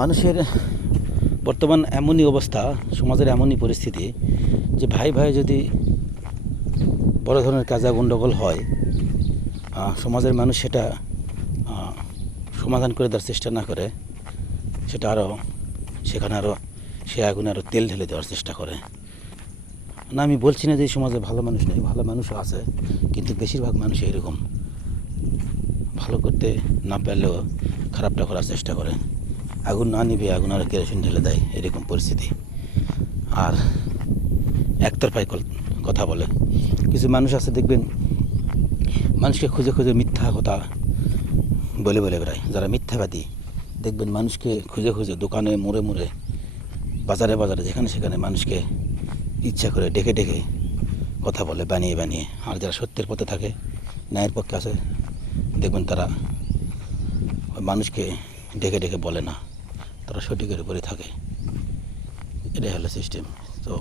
মানুষের বর্তমান এমনই অবস্থা, সমাজের এমনই পরিস্থিতি যে ভাই ভাই যদি বড় ধরনের কাজা গণ্ডগোল হয় সমাজের মানুষ সেটা সমাধান করে দেওয়ার চেষ্টা না করে, সেটা আরও সেখানে আরও সে আগুনে আরও তেল ঢেলে দেওয়ার চেষ্টা করে। না, আমি বলছি না যে সমাজে ভালো মানুষ নেই, ভালো মানুষও আছে, কিন্তু বেশিরভাগ মানুষ এরকম। ভালো করতে না পারলেও খারাপটা করার চেষ্টা করে। আগুন না নিবে আগুন আর কেরোসিন ঢেলে দেয়, এরকম পরিস্থিতি। আর একতরফায় কথা বলে। কিছু মানুষ আছে, দেখবেন, মানুষকে খুঁজে খুঁজে মিথ্যা কথা বলে বলে বেড়ায়। যারা মিথ্যাবাদী, দেখবেন মানুষকে খুঁজে খুঁজে দোকানে, মোড়ে মোড়ে, বাজারে বাজারে, যেখানে সেখানে মানুষকে ইচ্ছা করে ডেকে ডেকে কথা বলে, বানিয়ে বানিয়ে। আর যারা সত্যের পথে থাকে, ন্যায়ের পক্ষে আছে, দেখবেন তারা মানুষকে ডেকে ডেকে বলে না। তারা সঠিকের উপরে থাকে। এটাই হলো সিস্টেম তো